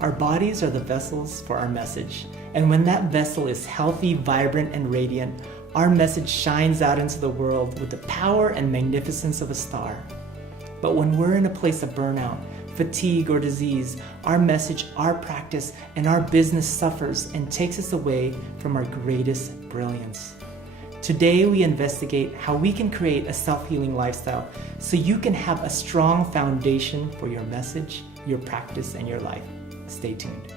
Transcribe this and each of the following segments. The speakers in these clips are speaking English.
Our bodies are the vessels for our message. And when that vessel is healthy, vibrant, and radiant, our message shines out into the world with the power and magnificence of a star. But when we're in a place of burnout, fatigue, or disease, our message, our practice, and our business suffers and takes us away from our greatest brilliance. Today, we investigate how we can create a self-healing lifestyle so you can have a strong foundation for your message, your practice, and your life. Stay tuned.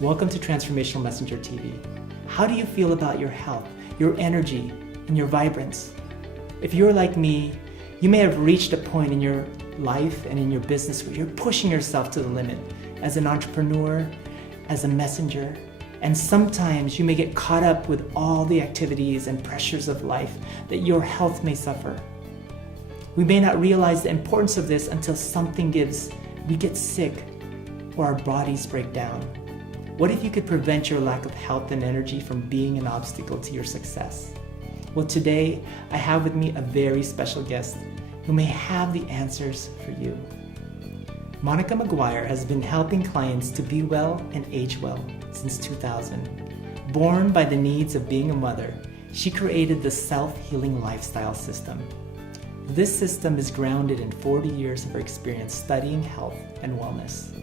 Welcome to Transformational Messenger TV. How do you feel about your health, your energy, and your vibrance? If you're like me, you may have reached a point in your life and in your business where you're pushing yourself to the limit as an entrepreneur, as a messenger, and sometimes you may get caught up with all the activities and pressures of life that your health may suffer. We may not realize the importance of this until something gives, we get sick, or our bodies break down. What if you could prevent your lack of health and energy from being an obstacle to your success? Well, today I have with me a very special guest who may have the answers for you. Monica McGuire has been helping clients to be well and age well since 2000. Born by the needs of being a mother, she created the self-healing lifestyle system. This system is grounded in 40 years of her experience studying health and wellness.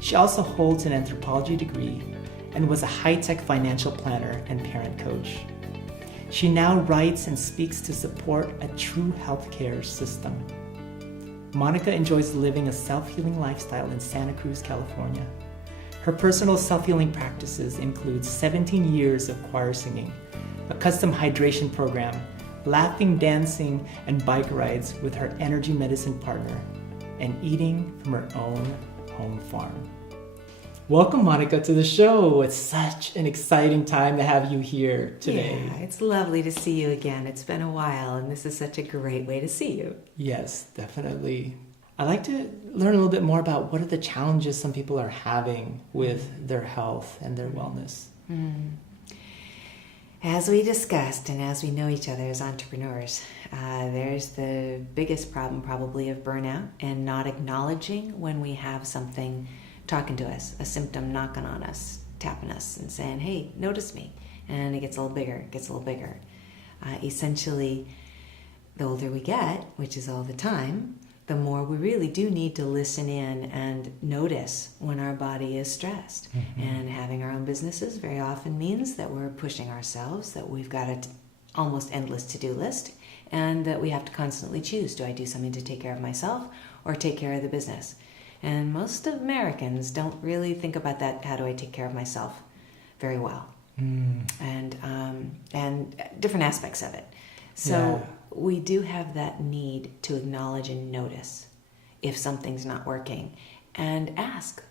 She also holds an anthropology degree and was a high-tech financial planner and parent coach. She now writes and speaks to support a true healthcare system. Monica enjoys living a self-healing lifestyle in Santa Cruz, California. Her personal self-healing practices include 17 years of choir singing, a custom hydration program, laughing, dancing, and bike rides with her energy medicine partner, and eating from her own home farm. Welcome, Monica, to the show. It's such an exciting time to have you here today. Yeah, it's lovely to see you again. It's been a while, and this is such a great way to see you. Yes, definitely. I'd like to learn a little bit more about what are the challenges some people are having with their health and their wellness. As we discussed, and as we know each other as entrepreneurs, there's the biggest problem probably of burnout and not acknowledging when we have something talking to us, a symptom knocking on us, tapping us and saying, hey, notice me. And it gets a little bigger, it gets a little bigger. Essentially, the older we get, which is all the time, the more we really do need to listen in and notice when our body is stressed. And having our own businesses very often means that we're pushing ourselves, that we've got an almost endless to-do list, and that we have to constantly choose, do I do something to take care of myself or take care of the business? And most Americans don't really think about that, how do I take care of myself, very well. And different aspects of it. So we do have that need to acknowledge and notice if something's not working and ask,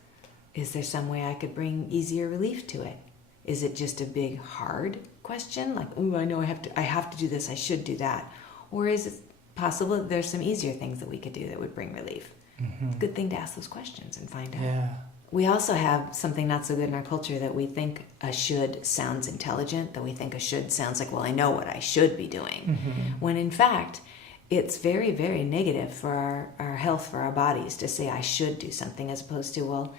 is there some way I could bring easier relief to it? Is it just a big hard question like, oh, I know I have to do this, I should do that? Or is it possible that there's some easier things that we could do that would bring relief? It's a good thing to ask those questions and find out. Yeah. We also have something not so good in our culture that we think a should sounds intelligent, that we think a should sounds like, well, I know what I should be doing. When in fact, it's very, very negative for our health, for our bodies to say I should do something as opposed to, well,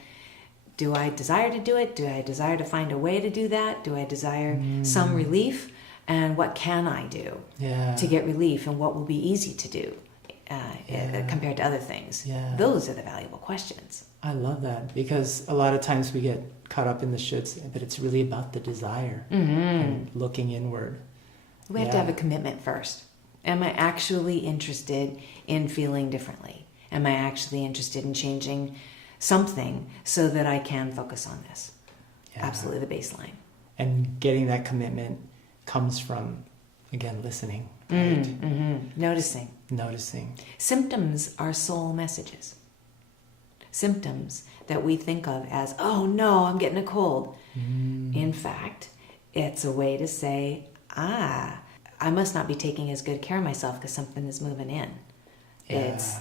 do I desire to do it? Do I desire to find a way to do that? Do I desire some relief? And what can I do to get relief? And what will be easy to do compared to other things? Those are the valuable questions. I love that, because a lot of times we get caught up in the shoulds, but it's really about the desire and looking inward. We have to have a commitment first. Am I actually interested in feeling differently? Am I actually interested in changing something so that I can focus on this? Absolutely the baseline. And getting that commitment comes from, again, listening. Right? Noticing. Symptoms are soul messages. Symptoms that we think of as, oh no, I'm getting a cold. In fact, it's a way to say, I must not be taking as good care of myself because something is moving in. Yeah. It's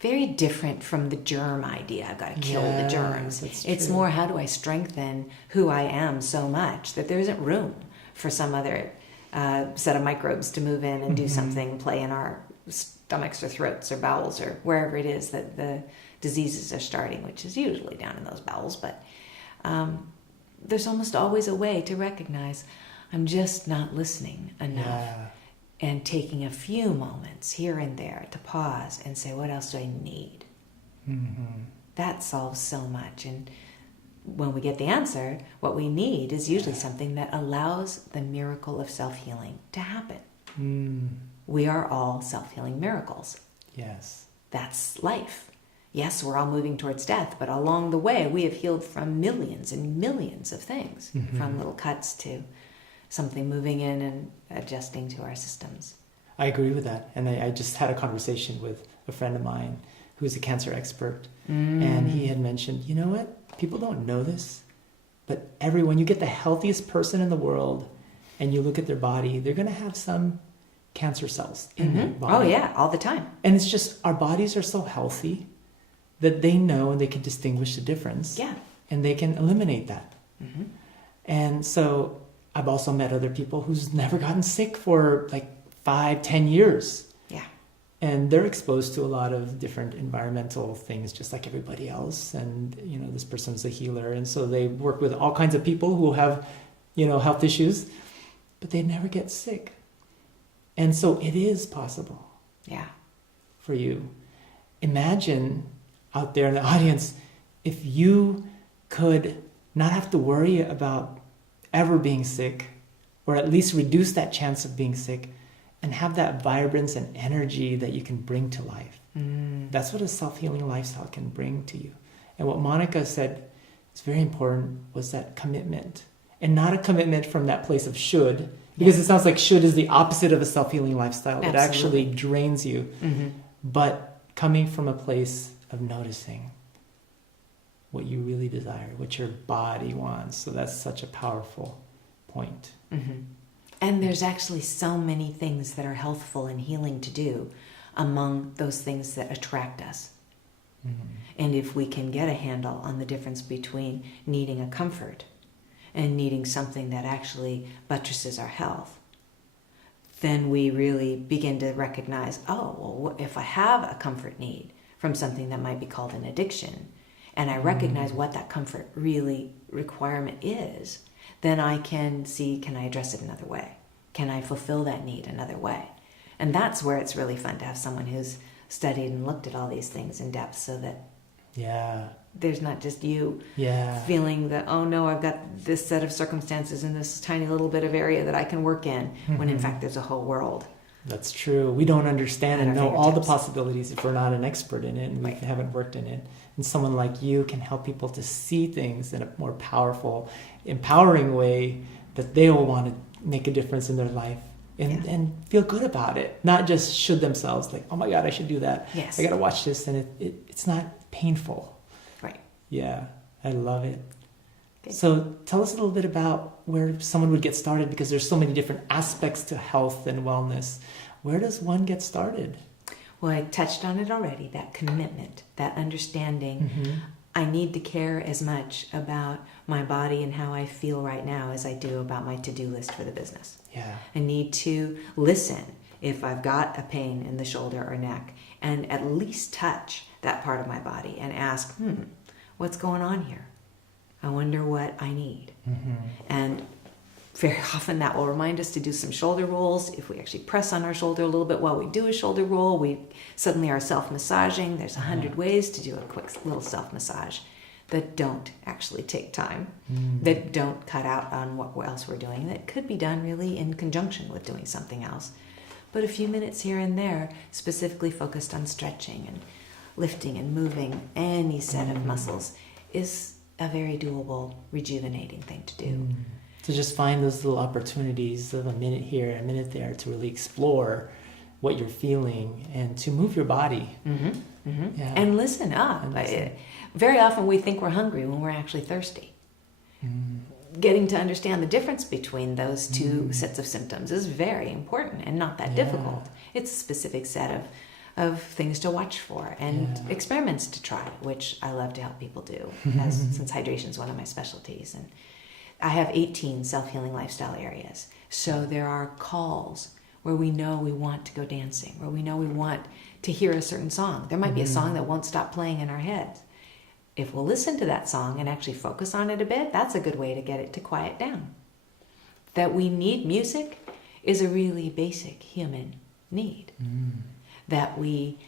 very different from the germ idea. I've got to kill the germs. It's more, how do I strengthen who I am so much that there isn't room for some other set of microbes to move in and do something, play in our stomachs or throats or bowels or wherever it is that the diseases are starting, which is usually down in those bowels. But there's almost always a way to recognize I'm just not listening enough, and taking a few moments here and there to pause and say, what else do I need? That solves so much. And when we get the answer, what we need is usually something that allows the miracle of self-healing to happen. We are all self-healing miracles. Yes. That's life. Yes, we're all moving towards death, but along the way, we have healed from millions and millions of things, from little cuts to something moving in and adjusting to our systems. I agree with that. And I just had a conversation with a friend of mine who's a cancer expert. And he had mentioned, you know what? People don't know this, but when you get the healthiest person in the world and you look at their body, they're going to have some cancer cells in their body. Oh, yeah, all the time. And it's just, our bodies are so healthy that they know and they can distinguish the difference. Yeah. And they can eliminate that. And so I've also met other people who's never gotten sick for like 5-10 years. Yeah. And they're exposed to a lot of different environmental things, just like everybody else. And, this person's a healer. And so they work with all kinds of people who have, health issues, but they never get sick. And so it is possible. Yeah. For you. Imagine out there in the audience, if you could not have to worry about ever being sick, or at least reduce that chance of being sick, and have that vibrance and energy that you can bring to life. That's what a self-healing lifestyle can bring to you. And what Monica said is very important, was that commitment. And not a commitment from that place of should, because it sounds like should is the opposite of a self-healing lifestyle. It actually drains you. But coming from a place of noticing what you really desire, what your body wants. So that's such a powerful point. And there's actually so many things that are healthful and healing to do among those things that attract us. And if we can get a handle on the difference between needing a comfort and needing something that actually buttresses our health, then we really begin to recognize, if I have a comfort need from something that might be called an addiction, and I recognize what that comfort really requirement is, then I can see, can I address it another way? Can I fulfill that need another way? And that's where it's really fun to have someone who's studied and looked at all these things in depth, so that there's not just you feeling that, oh no, I've got this set of circumstances in this tiny little bit of area that I can work in, when in fact there's a whole world. That's true. We don't understand and know all the possibilities if we're not an expert in it and we haven't worked in it. And someone like you can help people to see things in a more powerful, empowering way that they will want to make a difference in their life and feel good about it. Not just should themselves, like, oh my God, I should do that. Yes. I got to watch this. And it's not painful. Right. Yeah, I love it. Good. So tell us a little bit about where someone would get started, because there's so many different aspects to health and wellness. Where does one get started? Well, I touched on it already, that commitment, that understanding. I need to care as much about my body and how I feel right now as I do about my to-do list for the business. Yeah. I need to listen if I've got a pain in the shoulder or neck, and at least touch that part of my body and ask, what's going on here? I wonder what I need. And very often that will remind us to do some shoulder rolls. If we actually press on our shoulder a little bit while we do a shoulder roll, we suddenly are self-massaging. There's 100 ways to do a quick little self-massage that don't actually take time, that don't cut out on what else we're doing, that could be done really in conjunction with doing something else. But a few minutes here and there, specifically focused on stretching and lifting and moving any set of muscles, is a very doable, rejuvenating thing to do. To just find those little opportunities of a minute here, a minute there, to really explore what you're feeling and to move your body. Yeah. And listen up. Very often we think we're hungry when we're actually thirsty. Getting to understand the difference between those two sets of symptoms is very important and not that difficult. It's a specific set of things to watch for and Yeah. experiments to try, which I love to help people do, since hydration is one of my specialties. And I have 18 self-healing lifestyle areas. So there are calls where we know we want to go dancing, where we know we want to hear a certain song. There might be a song that won't stop playing in our heads. If we'll listen to that song and actually focus on it a bit, that's a good way to get it to quiet down. That we need music is a really basic human need. That we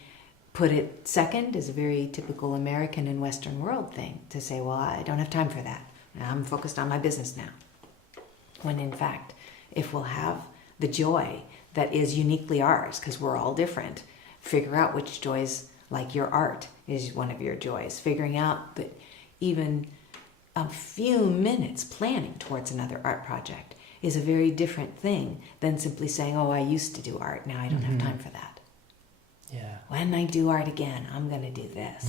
put it second is a very typical American and Western world thing, to say, well, I don't have time for that. I'm focused on my business now. When in fact, if we'll have the joy that is uniquely ours, because we're all different, figure out which joys, like your art is one of your joys, figuring out that even a few minutes planning towards another art project is a very different thing than simply saying, oh, I used to do art, now I don't have time for that. Yeah. When I do art again, I'm going to do this.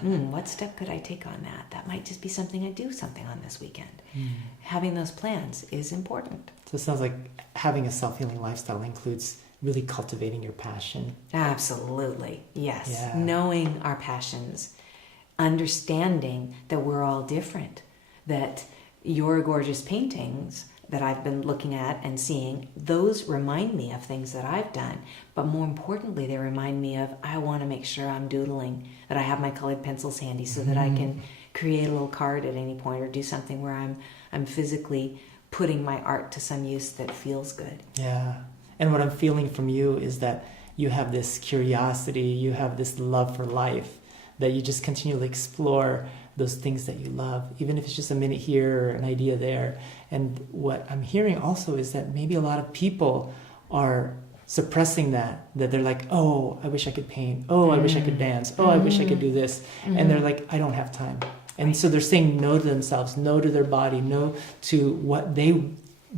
What step could I take on that? That might just be something I do something on this weekend. Having those plans is important. So it sounds like having a self-healing lifestyle includes really cultivating your passion. Absolutely. Yes. Yeah. Knowing our passions, understanding that we're all different, that your gorgeous paintings that I've been looking at and seeing, those remind me of things that I've done. But more importantly, they remind me of, I want to make sure I'm doodling, that I have my colored pencils handy so that I can create a little card at any point or do something where I'm physically putting my art to some use that feels good. Yeah. And what I'm feeling from you is that you have this curiosity, you have this love for life, that you just continually explore those things that you love, even if it's just a minute here or an idea there. And what I'm hearing also is that maybe a lot of people are suppressing that they're like, oh, I wish I could paint. Oh, I wish I could dance. Oh, I wish I could do this. And they're like, I don't have time. And so they're saying no to themselves, no to their body, no to what they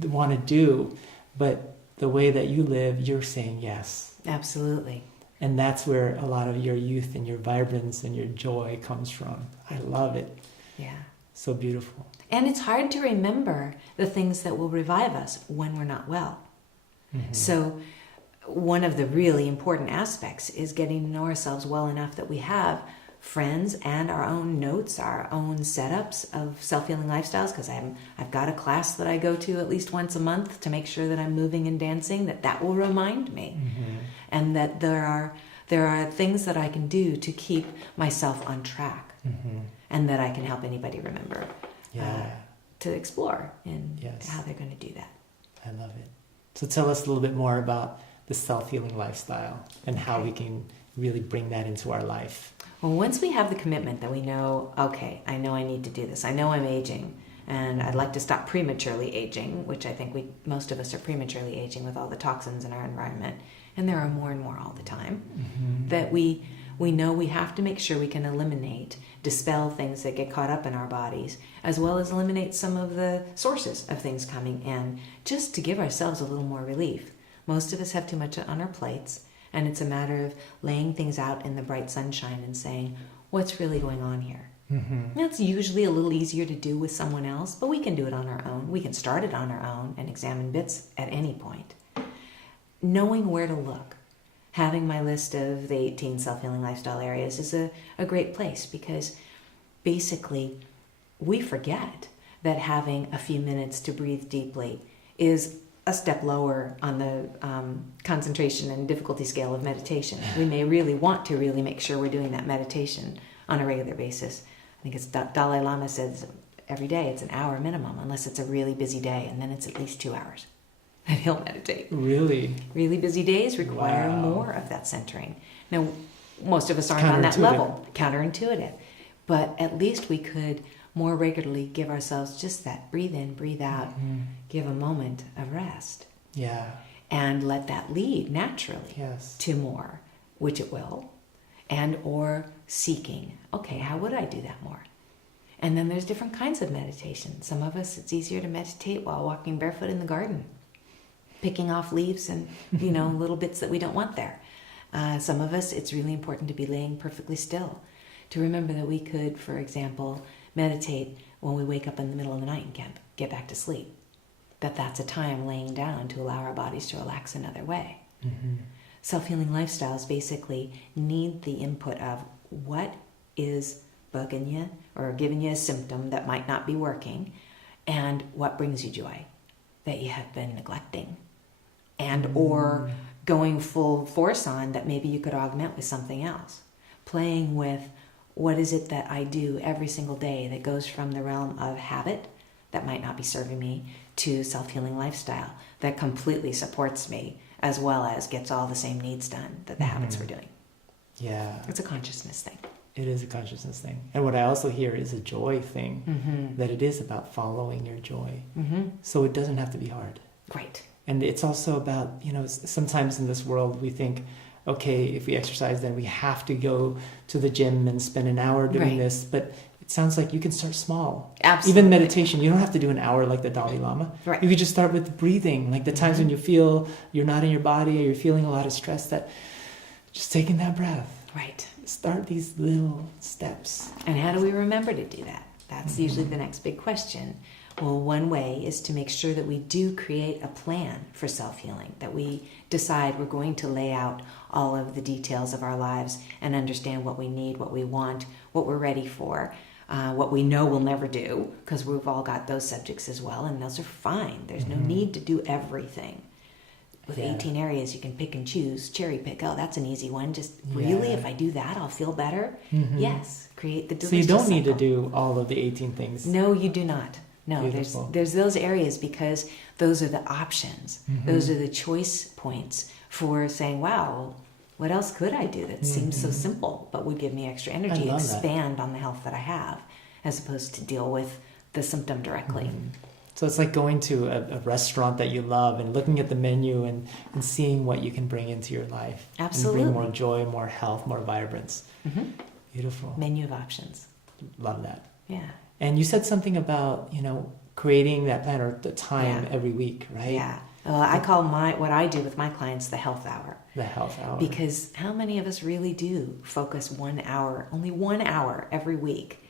want to do. But the way that you live, you're saying yes. Absolutely. And that's where a lot of your youth and your vibrance and your joy comes from. I love it. Yeah. So beautiful. And it's hard to remember the things that will revive us when we're not well. So one of the really important aspects is getting to know ourselves well enough that we have friends and our own notes, our own setups of self-healing lifestyles, because I've got a class that I go to at least once a month to make sure that I'm moving and dancing, that will remind me. And that there are things that I can do to keep myself on track, and that I can help anybody remember to explore in how they're going to do that. I love it. So tell us a little bit more about the self-healing lifestyle and how we can really bring that into our life. Well, once we have the commitment that we know, okay, I know I need to do this. I know I'm aging, and I'd like to stop prematurely aging, which I think most of us are prematurely aging with all the toxins in our environment, and there are more and more all the time. That we know we have to make sure we can eliminate, dispel things that get caught up in our bodies, as well as eliminate some of the sources of things coming in, just to give ourselves a little more relief. Most of us have too much on our plates, and it's a matter of laying things out in the bright sunshine and saying, what's really going on here? That's usually a little easier to do with someone else, but we can do it on our own. We can start it on our own and examine bits at any point. Knowing where to look. Having my list of the 18 self-healing lifestyle areas is a great place, because basically we forget that having a few minutes to breathe deeply is a step lower on the concentration and difficulty scale of meditation. We may really want to really make sure we're doing that meditation on a regular basis. I think it's Dalai Lama says every day it's an hour minimum, unless it's a really busy day, and then it's at least 2 hours that he'll meditate. Really? Really busy days require more of that centering. Now, most of us aren't on that level. Counterintuitive. But at least we could more regularly give ourselves just that breathe in, breathe out, give a moment of rest. Yeah. And let that lead naturally to more, which it will, and or seeking, okay, how would I do that more? And then there's different kinds of meditation. Some of us, it's easier to meditate while walking barefoot in the garden, picking off leaves and, little bits that we don't want there. Some of us, it's really important to be laying perfectly still, to remember that we could, for example, meditate when we wake up in the middle of the night and can't get back to sleep. That's a time laying down to allow our bodies to relax another way. Self-healing lifestyles basically need the input of what is bugging you or giving you a symptom that might not be working, and what brings you joy that you have been neglecting, and or going full force on that maybe you could augment with something else. Playing with what is it that I do every single day that goes from the realm of habit that might not be serving me to self-healing lifestyle that completely supports me as well as gets all the same needs done that the habits were doing. Yeah. It's a consciousness thing. It is a consciousness thing. And what I also hear is a joy thing, that it is about following your joy. So it doesn't have to be hard. Right. And it's also about, sometimes in this world we think, okay, if we exercise, then we have to go to the gym and spend an hour doing this. But it sounds like you can start small. Absolutely. Even meditation, you don't have to do an hour like the Dalai Lama. Right. You could just start with breathing, like the times when you feel you're not in your body or you're feeling a lot of stress, that just taking that breath. Right. Start these little steps. And how do we remember to do that? That's usually the next big question. Well, one way is to make sure that we do create a plan for self-healing, that we decide we're going to lay out all of the details of our lives and understand what we need, what we want, what we're ready for, what we know we'll never do, because we've all got those subjects as well, and those are fine. There's no need to do everything. With 18 areas, you can pick and choose, cherry pick. Oh, that's an easy one. Just really, if I do that, I'll feel better. Yes, create the delicious So you don't need to cycle. do all of the 18 things. No, you do not. No, Beautiful. there's those areas because those are the options. Those are the choice points for saying, wow, what else could I do that seems so simple but would give me extra energy, love expand on the health that I have, as opposed to deal with the symptom directly. So it's like going to a restaurant that you love and looking at the menu and seeing what you can bring into your life. Absolutely. And bring more joy, more health, more vibrance. Beautiful. Menu of options. Love that. Yeah. And you said something about, creating that plan or the time Yeah. every week, right? Yeah. I call what I do with my clients the health hour. The health hour. Because how many of us really do focus 1 hour, only 1 hour every week,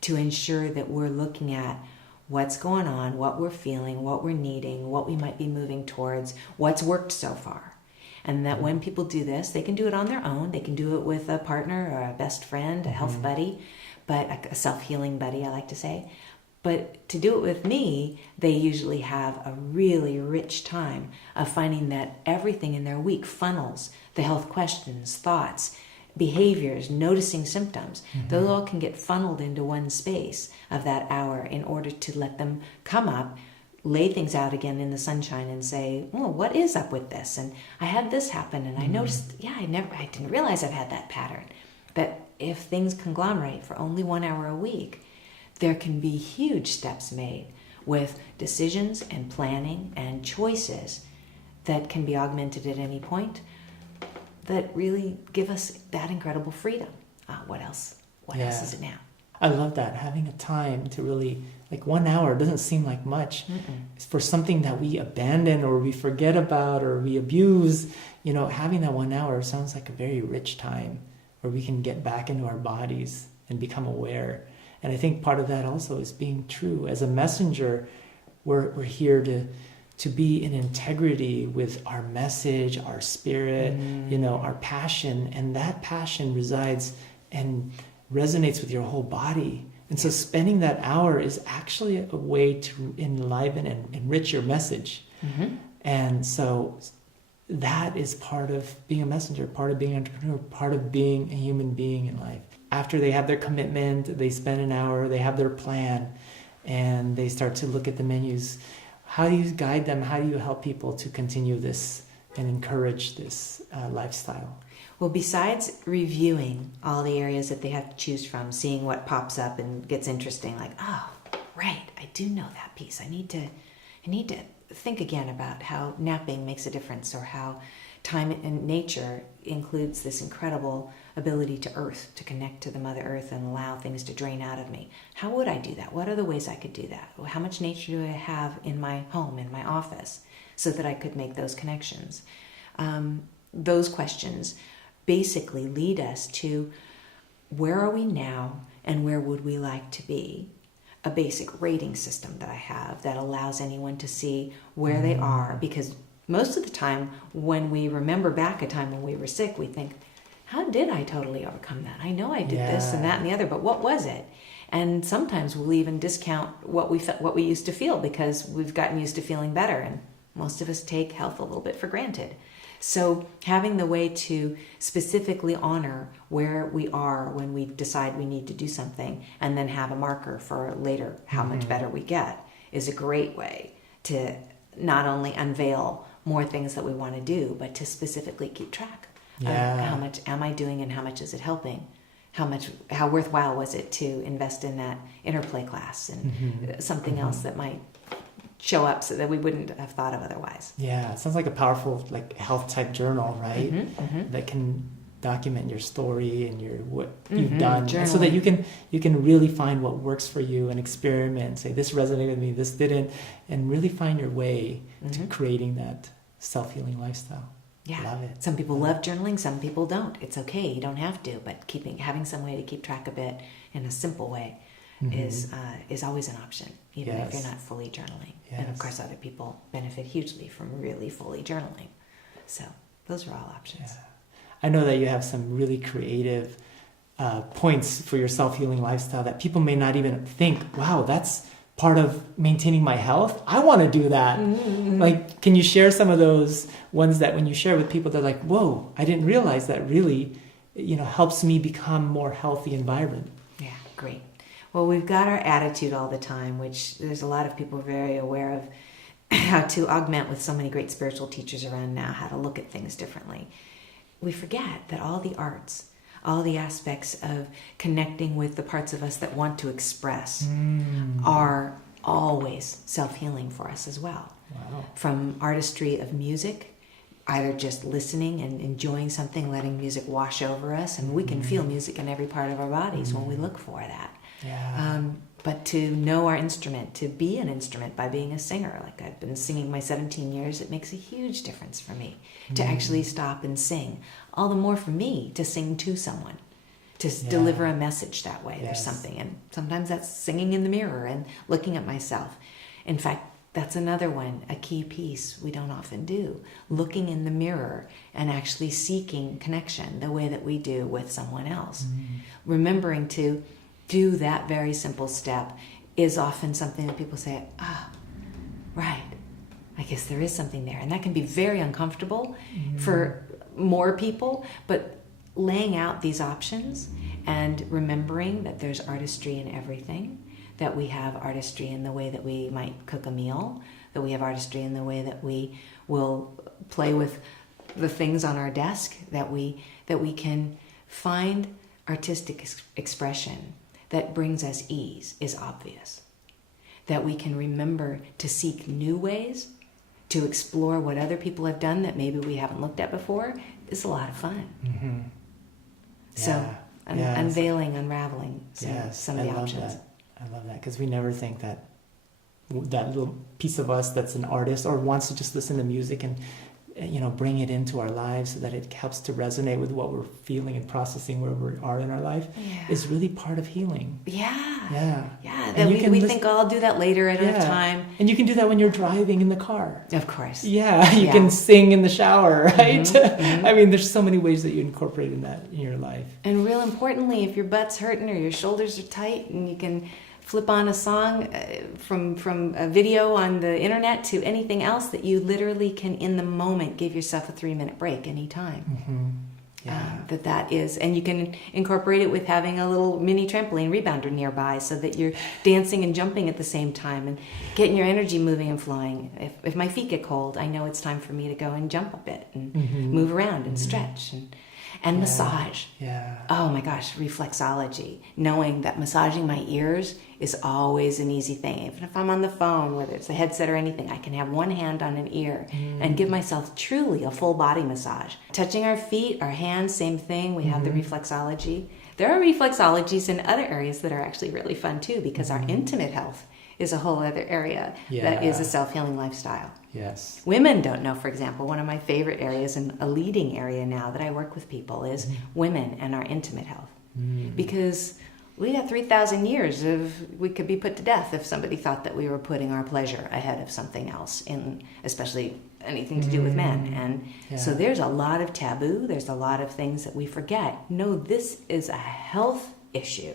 to ensure that we're looking at what's going on, what we're feeling, what we're needing, what we might be moving towards, what's worked so far. And that when people do this, they can do it on their own. They can do it with a partner or a best friend, a health buddy, but a self-healing buddy, I like to say. But to do it with me, they usually have a really rich time of finding that everything in their week funnels the health questions, thoughts, behaviors, noticing symptoms. Those all can get funneled into one space of that hour in order to let them come up, lay things out again in the sunshine and say, oh, what is up with this? And I had this happen and I noticed, I didn't realize I've had that pattern. That if things conglomerate for only 1 hour a week, there can be huge steps made with decisions and planning and choices that can be augmented at any point that really give us that incredible freedom. What else? What else is it now? I love that. Having a time to really, 1 hour doesn't seem like much. It's for something that we abandon or we forget about or we abuse. Having that 1 hour sounds like a very rich time where we can get back into our bodies and become aware. And I think part of that also is being true. As a messenger, we're here to be in integrity with our message, our spirit, our passion. And that passion resides and resonates with your whole body. And so spending that hour is actually a way to enliven and enrich your message. And so that is part of being a messenger, part of being an entrepreneur, part of being a human being in life. After they have their commitment, they spend an hour, they have their plan, and they start to look at the menus. How do you guide them? How do you help people to continue this and encourage this lifestyle? Well, besides reviewing all the areas that they have to choose from, seeing what pops up and gets interesting, like, oh, right, I do know that piece. I need to think again about how napping makes a difference, or how time in nature includes this incredible ability to earth, to connect to the Mother Earth and allow things to drain out of me. How would I do that? What are the ways I could do that? How much nature do I have in my home, in my office, so that I could make those connections? Those questions basically lead us to where are we now and where would we like to be? A basic rating system that I have that allows anyone to see where they are, because Most of the time, when we remember back a time when we were sick, we think, how did I totally overcome that? I know I did this and that and the other, but what was it? And sometimes we'll even discount what we used to feel because we've gotten used to feeling better. And most of us take health a little bit for granted. So having the way to specifically honor where we are when we decide we need to do something and then have a marker for later how much better we get is a great way to not only unveil more things that we want to do, but to specifically keep track of how much am I doing and how much is it helping? How worthwhile was it to invest in that interplay class and something else that might show up so that we wouldn't have thought of otherwise. Yeah, it sounds like a powerful health type journal, right? That can document your story and what you've done, so that you can really find what works for you and experiment. Say this resonated with me, this didn't, and really find your way to creating that self-healing lifestyle. Yeah, love it. Some people love journaling, some people don't. It's okay, you don't have to, but having some way to keep track of it in a simple way is always an option, even if you're not fully journaling. And of course, other people benefit hugely from really fully journaling. So those are all options. Yeah. I know that you have some really creative points for your self-healing lifestyle that people may not even think, wow, that's part of maintaining my health. I want to do that. Like, can you share some of those ones that when you share with people, they're like, whoa, I didn't realize that really, helps me become more healthy and vibrant. Yeah, great. Well, we've got our attitude all the time, which there's a lot of people very aware of how to augment with so many great spiritual teachers around now, how to look at things differently. We forget that all the arts, all the aspects of connecting with the parts of us that want to express are always self-healing for us as well. Wow. From artistry of music, either just listening and enjoying something, letting music wash over us, and we can feel music in every part of our bodies when we look for that. Yeah. But to know our instrument, to be an instrument by being a singer, like I've been singing my 17 years, it makes a huge difference for me to actually stop and sing. All the more for me to sing to someone, to deliver a message that way. There's something. And sometimes that's singing in the mirror and looking at myself. In fact, that's another one, a key piece we don't often do. Looking in the mirror and actually seeking connection the way that we do with someone else. Remembering to do that very simple step is often something that people say, right, I guess there is something there. And that can be very uncomfortable for more people, but laying out these options and remembering that there's artistry in everything, that we have artistry in the way that we might cook a meal, that we have artistry in the way that we will play with the things on our desk, that we can find artistic expression that brings us ease is obvious. That we can remember to seek new ways, to explore what other people have done that maybe we haven't looked at before is a lot of fun. So unveiling, unraveling some of the options. I love that, because we never think that little piece of us that's an artist or wants to just listen to music and bring it into our lives so that it helps to resonate with what we're feeling and processing where we are in our life is really part of healing. Yeah. Then we think, I'll do that later at a time. And you can do that when you're driving in the car. Of course. Yeah, you can sing in the shower, right? I mean, there's so many ways that you incorporate in that in your life. And real importantly, if your butt's hurting or your shoulders are tight and you can flip on a song from a video on the internet to anything else, that you literally can in the moment give yourself a 3-minute break anytime. That is, and you can incorporate it with having a little mini trampoline rebounder nearby so that you're dancing and jumping at the same time and getting your energy moving and flowing. If my feet get cold, I know it's time for me to go and jump a bit and move around and stretch and massage. Oh my gosh, reflexology. Knowing that massaging my ears is always an easy thing. Even if I'm on the phone, whether it's a headset or anything, I can have one hand on an ear and give myself truly a full body massage. Touching our feet, our hands, same thing. We have the reflexology. There are reflexologies in other areas that are actually really fun too, because our intimate health is a whole other area that is a self-healing lifestyle. Yes. Women don't know, for example, one of my favorite areas and a leading area now that I work with people is women and our intimate health. Because we got 3,000 years we could be put to death if somebody thought that we were putting our pleasure ahead of something else, especially anything to do with men. And Yeah. so there's a lot of taboo. There's a lot of things that we forget. No, this is a health issue.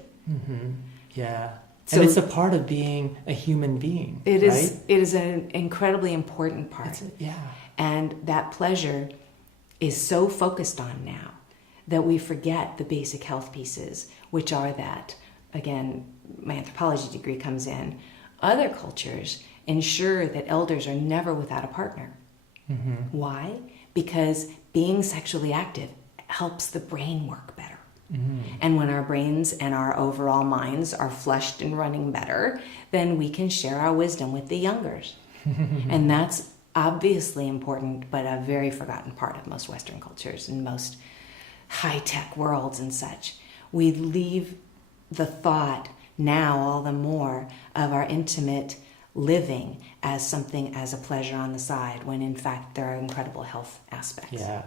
Yeah. So and it's a part of being a human being. It right? is. It is an incredibly important part. Yeah. And that pleasure is so focused on now that we forget the basic health pieces, which are that, again, my anthropology degree comes in. Other cultures ensure that elders are never without a partner. Why? Because being sexually active helps the brain work better. And when our brains and our overall minds are flushed and running better, then we can share our wisdom with the youngers. And that's obviously important, but a very forgotten part of most Western cultures and most high-tech worlds and such. We leave the thought now all the more of our intimate living as something as a pleasure on the side, when in fact there are incredible health aspects. Yeah,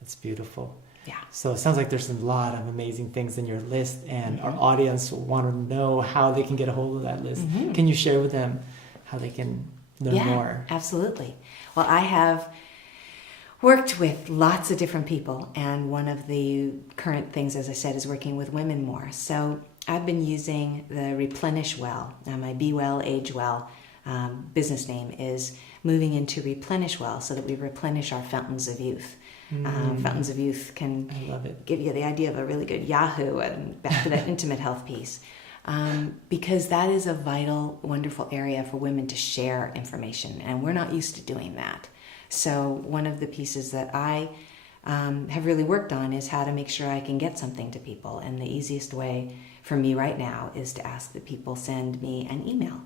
that's beautiful. Yeah. So it sounds like there's a lot of amazing things in your list, and our audience will want to know how they can get a hold of that list. Can you share with them how they can learn more? Absolutely. Well, I have worked with lots of different people, and one of the current things, as I said, is working with women more. So I've been using the Replenish Well. Now, my Be Well, Age Well business name is moving into Replenish Well, so that we replenish our fountains of youth. Fountains of Youth can give you the idea of a really good Yahoo, and back to that intimate health piece. Because that is a vital, wonderful area for women to share information, and we're not used to doing that. So one of the pieces that I have really worked on is how to make sure I can get something to people, and the easiest way for me right now is to ask that people send me an email.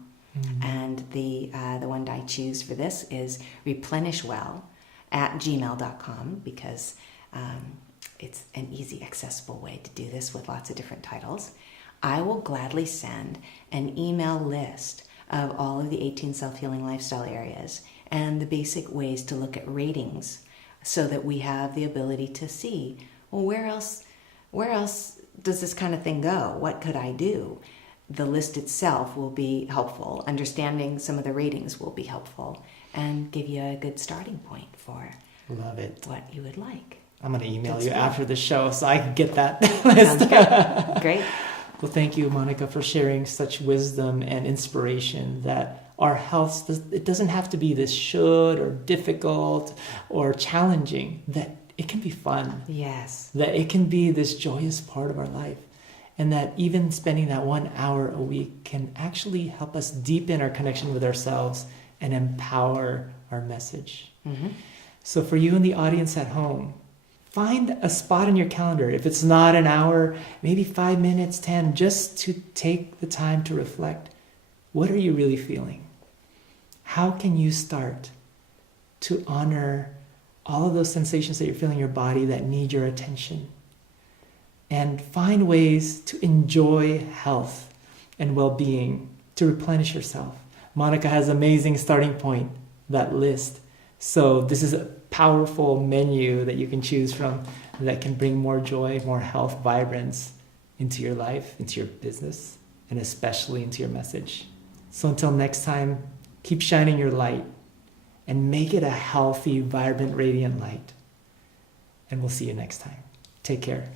And the one I choose for this is replenishwell@gmail.com, because it's an easy, accessible way to do this with lots of different titles. I will gladly send an email list of all of the 18 self-healing lifestyle areas and the basic ways to look at ratings, so that we have the ability to see, well, where else does this kind of thing go? What could I do? The list itself will be helpful. Understanding some of the ratings will be helpful and give you a good starting point for Love it. what you would like. I'm going to email That's you good. after the show so I can get that list. Sounds good. Great. Well, thank you, Monica, for sharing such wisdom and inspiration that our health, it doesn't have to be this should or difficult or challenging, that it can be fun. Yes. That it can be this joyous part of our life. And that even spending that 1 hour a week can actually help us deepen our connection with ourselves and empower our message. So for you in the audience at home, find a spot in your calendar. If it's not an hour, maybe 5 minutes, 10, just to take the time to reflect. What are you really feeling? How can you start to honor all of those sensations that you're feeling in your body that need your attention? And find ways to enjoy health and well-being, to replenish yourself. Monica has an amazing starting point, that list. So this is a powerful menu that you can choose from that can bring more joy, more health, vibrance into your life, into your business, and especially into your message. So until next time, keep shining your light and make it a healthy, vibrant, radiant light. And we'll see you next time. Take care.